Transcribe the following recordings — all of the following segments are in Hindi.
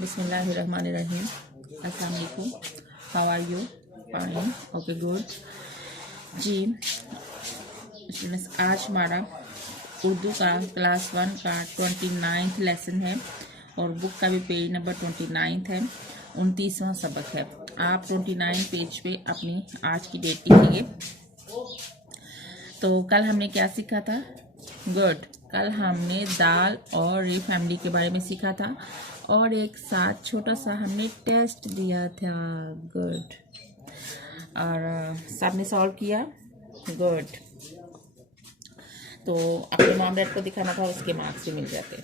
बिस्मिल्लाहिर्रहमानिर्रहीम। अस्सलाम वालेकुम। How are you? Fine, okay, good. जी स्टूडेंट्स, आज हमारा उर्दू का क्लास 1 का 29th लेसन है और बुक का भी पेज नंबर 29 है। 29वां सबक है। आप 29 पेज पे अपनी आज की डेट लिखिए। तो कल हमने क्या सीखा था? गुड। कल हमने दाल और रे फैमिली के बारे में सीखा था और एक साथ छोटा सा हमने टेस्ट दिया था। गुड। और सबने सॉल्व किया। गुड। तो अपने मॉम डैड को दिखाना था, उसके मार्क्स भी मिल जाते।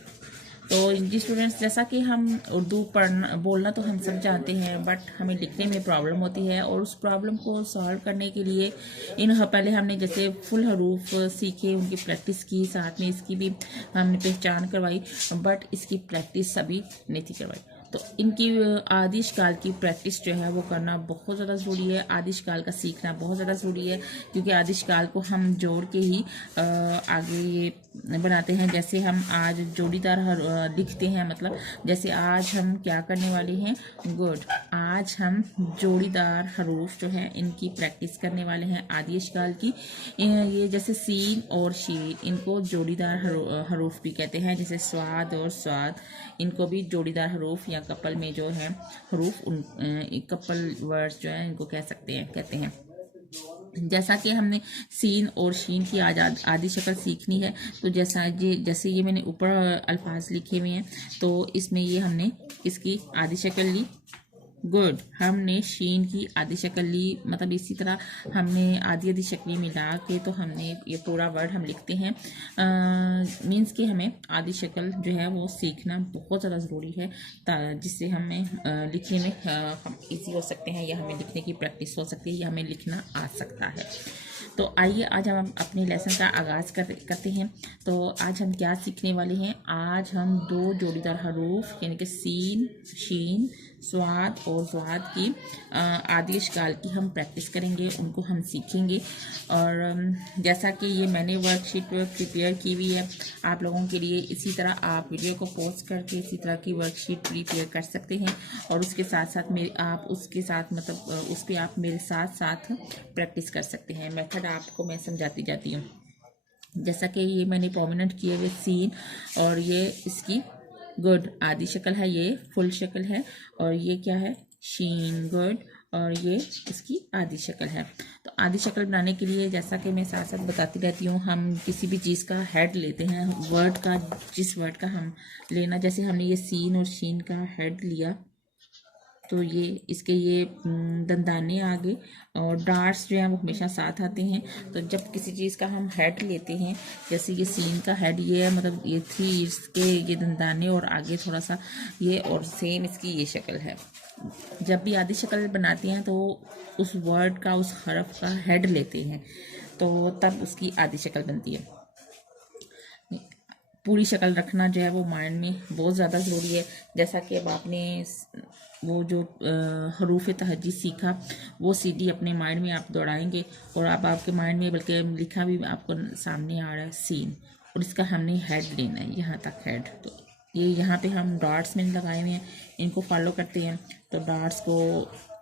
तो जी स्टूडेंट्स, जैसा कि हम उर्दू पढ़ना बोलना तो हम सब जानते हैं, बट हमें लिखने में प्रॉब्लम होती है और उस प्रॉब्लम को सॉल्व करने के लिए पहले हमने जैसे फुल हरूफ सीखे, उनकी प्रैक्टिस की, साथ में इसकी भी हमने पहचान करवाई, बट इसकी प्रैक्टिस अभी नहीं थी करवाई। तो इनकी आदिश काल की प्रैक्टिस जो है वो करना बहुत ज़्यादा ज़रूरी है। आदिश काल का सीखना बहुत ज़्यादा ज़रूरी है, क्योंकि आदिश काल को हम जोड़ के ही आगे ये बनाते हैं। जैसे हम आज जोड़ीदार लिखते हैं, मतलब जैसे आज हम क्या करने वाले हैं? गुड। आज हम जोड़ीदार हरूफ जो हैं इनकी प्रैक्टिस करने वाले हैं आदिश काल की। ये जैसे सीन और शीन, इनको जोड़ीदार हरूफ भी कहते हैं। जैसे स्वाद और स्वाद, इनको भी जोड़ीदार हरूफ या कपल में जो है हरूफ, उन कपल वर्ड्स जो है इनको कहते हैं। जैसा कि हमने सीन और शीन की आदि शक्ल सीखनी है, तो जैसे ये मैंने ऊपर अल्फाज लिखे हुए हैं, तो इसमें ये हमने इसकी आदि शक्ल ली। गुड। हमने शीन की आदि शक्ल ली, मतलब इसी तरह हमने आदि शक्लें मिला के तो हमने ये पूरा वर्ड हम लिखते हैं। मीन्स कि हमें आदि शक्ल जो है वो सीखना बहुत ज़्यादा ज़रूरी है, जिससे हमें लिखने में हम ईजी हो सकते हैं, या हमें लिखने की प्रैक्टिस हो सकती है, या हमें लिखना आ सकता है। तो आइए आज हम अपने लेसन का आगाज़ करते हैं। तो आज हम क्या सीखने वाले हैं? आज हम दो जोड़ीदार हरूफ यानी कि सीन, शीन, स्वाद और ज़्वाद की आदिश काल की हम प्रैक्टिस करेंगे, उनको हम सीखेंगे। और जैसा कि ये मैंने वर्कशीट प्रिपेयर की हुई है आप लोगों के लिए, इसी तरह आप वीडियो को पॉज करके इसी तरह की वर्कशीट प्रिपेयर कर सकते हैं, और उसके साथ साथ उस पर आप मेरे साथ साथ प्रैक्टिस कर सकते हैं। मेथड आपको मैं समझाती जाती हूँ। जैसा कि ये मैंने प्रोमिनेंट किए हुए सीन, और ये इसकी गुड आदि शक्ल है, ये फुल शक्ल है, और ये क्या है? शीन। गुड। और ये इसकी आदि शक्ल है। तो आदि शक्ल बनाने के लिए, जैसा कि मैं साथ साथ बताती रहती हूँ, हम किसी भी चीज़ का हेड लेते हैं, वर्ड का, जिस वर्ड का हम लेना, जैसे हमने ये सीन और शीन का हेड लिया, तो ये इसके ये दंदाने आगे और डार्ट्स जो हैं वो हमेशा साथ आते हैं। तो जब किसी चीज़ का हम हेड लेते हैं, जैसे ये सीन का हेड ये है, मतलब ये थ्री, इसके ये दंदाने और आगे थोड़ा सा ये, और सेम इसकी ये शक्ल है। जब भी आदि शक्ल बनाते हैं तो उस वर्ड का, उस हरफ का हेड लेते हैं, तो तब उसकी आदि शक्ल बनती है। पूरी शक्ल रखना जो है वो माइंड में बहुत ज़्यादा ज़रूरी है। जैसा कि अब आपने वो जो हरूफ तहज्जी सीखा, वो सीधी अपने माइंड में आप दौड़ाएंगे, और अब आपके माइंड में बल्कि लिखा भी आपको सामने आ रहा है सीन, और इसका हमने हेड लेना है, यहाँ तक हेड। तो ये यहाँ पे हम डॉट्स में लगाए हुए हैं, इनको फॉलो करते हैं। तो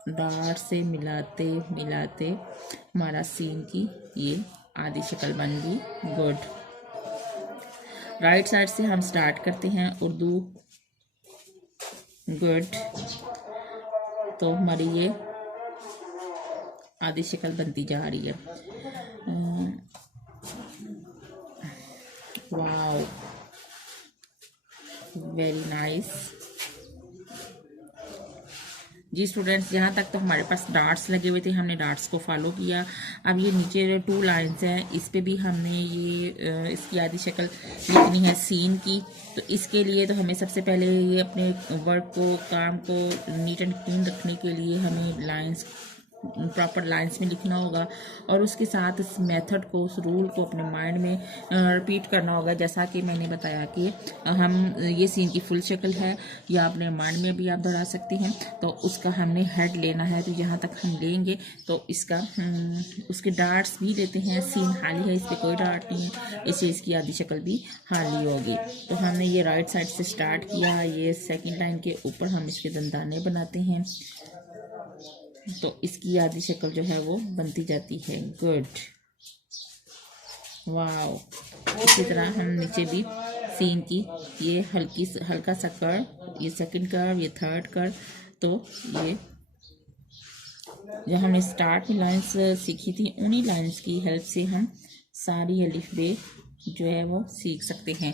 डॉट्स से मिलाते मिलाते हमारा सीन की ये आदि शक्ल बन गई। गुड। राइट साइड से हम स्टार्ट करते हैं उर्दू। गुड। तो हमारी ये आदि शक्ल बनती जा रही है। Wow, very nice. जी स्टूडेंट्स, यहाँ तक तो हमारे पास डार्ट्स लगे हुए थे, हमने डार्ट्स को फॉलो किया। अब ये नीचे जो 2 लाइन्स हैं, इस पे भी हमने ये इसकी आदि शक्ल लिखनी है सीन की। तो इसके लिए तो हमें सबसे पहले ये अपने वर्क को, काम को नीट एंड क्लीन रखने के लिए हमें लाइंस प्रॉपर लाइंस में लिखना होगा और उसके साथ इस मेथड को, उस रूल को अपने माइंड में रिपीट करना होगा। जैसा कि मैंने बताया कि हम ये सीन की फुल शक्ल है या अपने माइंड में भी आप दोहरा सकते हैं। तो उसका हमने हेड लेना है, तो यहाँ तक हम लेंगे तो इसका उसके डार्ट्स भी लेते हैं। सीन खाली है, इस पर कोई डार्ट नहीं है, इससे इसकी आधी शक्ल भी खाली होगी। तो हमने ये राइट साइड से स्टार्ट किया, ये सेकेंड लाइन के ऊपर हम इसके दंदाने बनाते हैं, तो इसकी आधी शक्ल जो है वो बनती जाती है। Good, wow. इसी तरह हम नीचे भी सीन की ये हल्का सा कर्व, ये सेकंड कर्व, ये थर्ड कर्व, तो ये जो हमने स्टार्ट में लाइंस सीखी थी उन्हीं लाइंस की हेल्प से हम सारी अलिफ बे जो है वो सीख सकते हैं।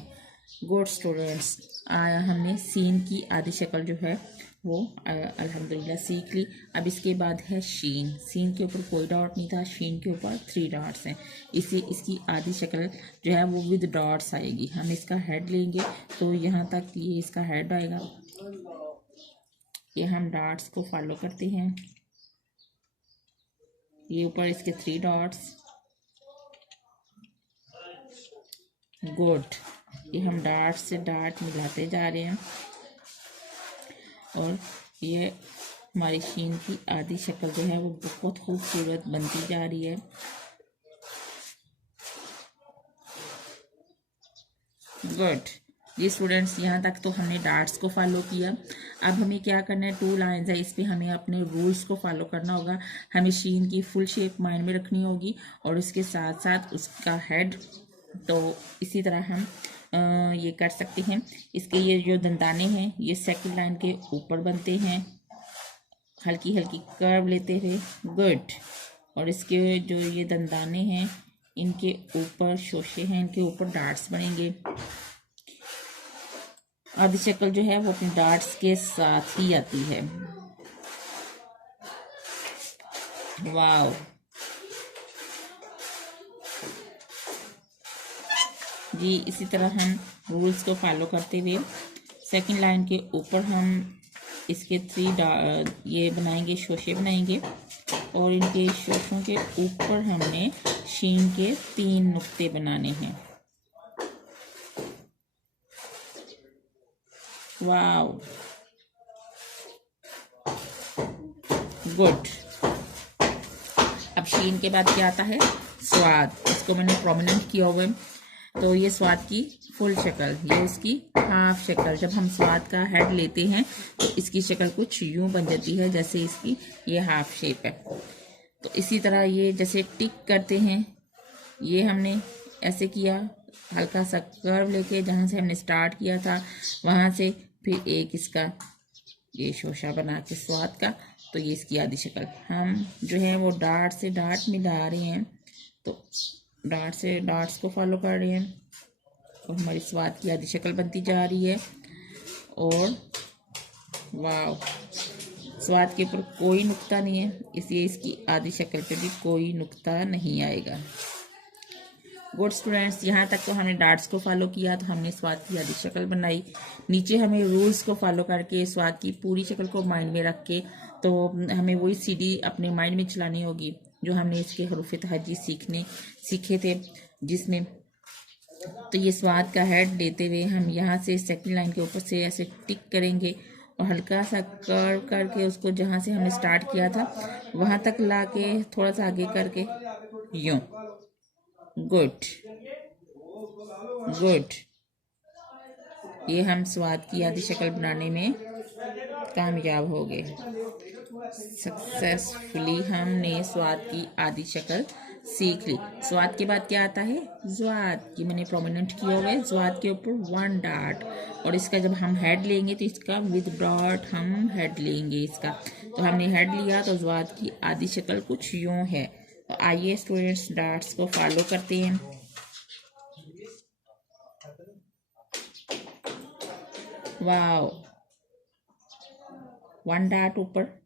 गुड स्टूडेंट्स, हमने सीन की आधी शक्ल जो है वो अल्हम्दुलिल्लाह सीख ली। अब इसके बाद है शीन। सीन के ऊपर कोई डॉट नहीं था, शीन के ऊपर 3 डॉट्स हैं, इसलिए इसकी आधी शक्ल जो है वो विद डॉट्स आएगी। हम इसका हेड लेंगे तो यहाँ तक ये इसका हेड आएगा। ये हम डॉट्स को फॉलो करते हैं, ये ऊपर इसके 3 डॉट्स। गुड, ये हम डार्ट से डार्ट मिलाते जा रहे हैं और ये हमारी शीन की आधी शक्ल जो है वो बहुत खूबसूरत बनती जा रही है। गुड जी स्टूडेंट्स, यहाँ तक तो हमने डार्ट्स को फॉलो किया। अब हमें क्या करना है, 2 लाइंस है, इस पे हमें अपने रूल्स को फॉलो करना होगा। हमें शीन की फुल शेप माइंड में रखनी होगी और उसके साथ साथ उसका हेड। तो इसी तरह हम ये कर सकते हैं। इसके ये जो दंदाने हैं ये सेकंड लाइन के ऊपर बनते हैं, हल्की हल्की कर्व लेते हुए। गुड, और इसके जो ये दंदाने हैं इनके ऊपर शोशे हैं, इनके ऊपर डार्ट्स बनेंगे। आधी शक्ल जो है वो अपने डार्ट्स के साथ ही आती है। वाओ, जी इसी तरह हम रूल्स को फॉलो करते हुए सेकंड लाइन के ऊपर हम इसके 3 ये बनाएंगे, शोशे बनाएंगे और इनके शोशों के ऊपर हमने शीन के 3 नुक्ते बनाने हैं। Wow, good. अब शीन के बाद क्या आता है, स्वाद। इसको मैंने प्रोमिनेंट किया हुआ है, तो ये स्वाद की फुल शक्ल, ये इसकी हाफ शक्ल। जब हम स्वाद का हेड लेते हैं तो इसकी शक्ल कुछ यूं बन जाती है जैसे इसकी ये हाफ शेप है। तो इसी तरह ये जैसे टिक करते हैं, ये हमने ऐसे किया, हल्का सा कर्व लेके जहाँ से हमने स्टार्ट किया था वहाँ से फिर एक इसका ये शोशा बना के स्वाद का, तो ये इसकी आधी शक्ल। हम जो है वो डार्ट से डार्ट मिला रहे हैं, तो डार्ट से डार्ट्स को फॉलो कर रहे हैं और हमारी स्वाद की आधी शक्ल बनती जा रही है। और वाह, स्वाद के ऊपर कोई नुक्ता नहीं है, इसलिए इसकी आधी शक्ल पे भी कोई नुक्ता नहीं आएगा। गुड स्टूडेंट्स, यहाँ तक तो हमने डार्ट्स को फॉलो किया, तो हमने स्वाद की आधी शक्ल बनाई। नीचे हमें रूल्स को फॉलो करके स्वाद की पूरी शक्ल को माइंड में रख के, तो हमें वही सीडी अपने माइंड में चलानी होगी जो हमने इसके हरूफ तहज्जी सीखे थे, जिसमें तो ये स्वाद का हेड लेते हुए हम यहाँ से सेकंड लाइन के ऊपर से ऐसे टिक करेंगे और हल्का सा कर्व करके उसको जहाँ से हमने स्टार्ट किया था वहाँ तक ला के थोड़ा सा आगे करके यूं। गुड गुड, ये हम स्वाद की आधी शक्ल बनाने में कामयाब हो गए। सक्सेसफुली हमने स्वाद की आधी शक्ल सीख ली। स्वाद के बाद क्या आता है, ज़्वाद की मैंने प्रोमिनेंट किया हुआ है। ज़्वाद के ऊपर 1 डॉट, और इसका जब हम हेड लेंगे तो इसका विद डॉट हम हेड लेंगे इसका। तो हमने हेड लिया तो ज़्वाद की आधी शक्ल कुछ यूं है। तो आइए स्टूडेंट्स डॉट्स को फॉलो करते हैं। वाओ, 1 डॉट ऊपर,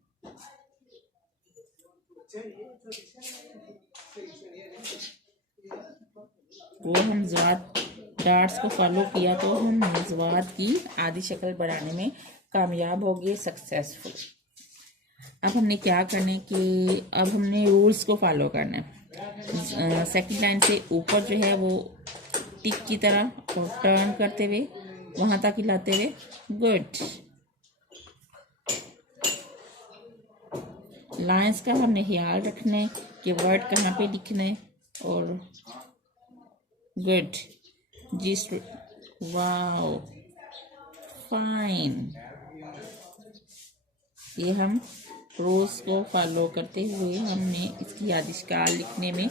वो हम ज़्वाद डार्ट्स को फॉलो किया तो हम ज़्वाद की आधी शक्ल बनाने में कामयाब हो गए, सक्सेसफुल। अब हमने क्या करना है कि अब हमने रूल्स को फॉलो करना है। सेकंड लाइन से ऊपर जो है वो टिक की तरह और टर्न करते हुए वहां तक हिलाते हुए गुड। लाइंस का हमने ख्याल रखना है कि वर्ड कहाँ पे लिखना है और गुड जी। Wow fine. ये हम रोज को फॉलो करते हुए हमने इसकी आदिष्काल लिखने में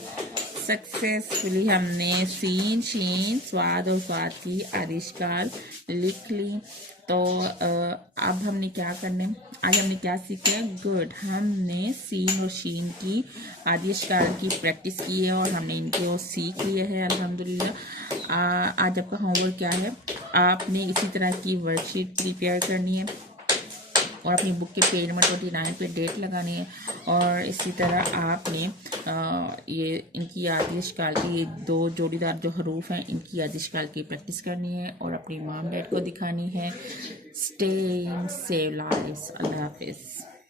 सक्सेसफुली हमने सीन शीन स्वाद और स्वाद की आदिष्काल लिख ली। तो अब हमने क्या करना है, आज हमने क्या सीखा है? गुड। हमने सीन और शीन की आदिष्काल की प्रैक्टिस की है और हमने इनको सीख लिया है अल्हम्दुलिल्लाह। आज आपका होमवर्क क्या है? आपने इसी तरह की वर्कशीट प्रिपेयर करनी है और अपनी बुक के पेज नंबर 29 पे डेट लगानी है और इसी तरह आपने ये इनकी आदिष्काल की ये दो जोड़ीदार जो हरूफ हैं इनकी आदिष्काल की प्रैक्टिस करनी है और अपनी मॉम डैड को दिखानी है। Stay save lives. अल्लाह हाफिज़।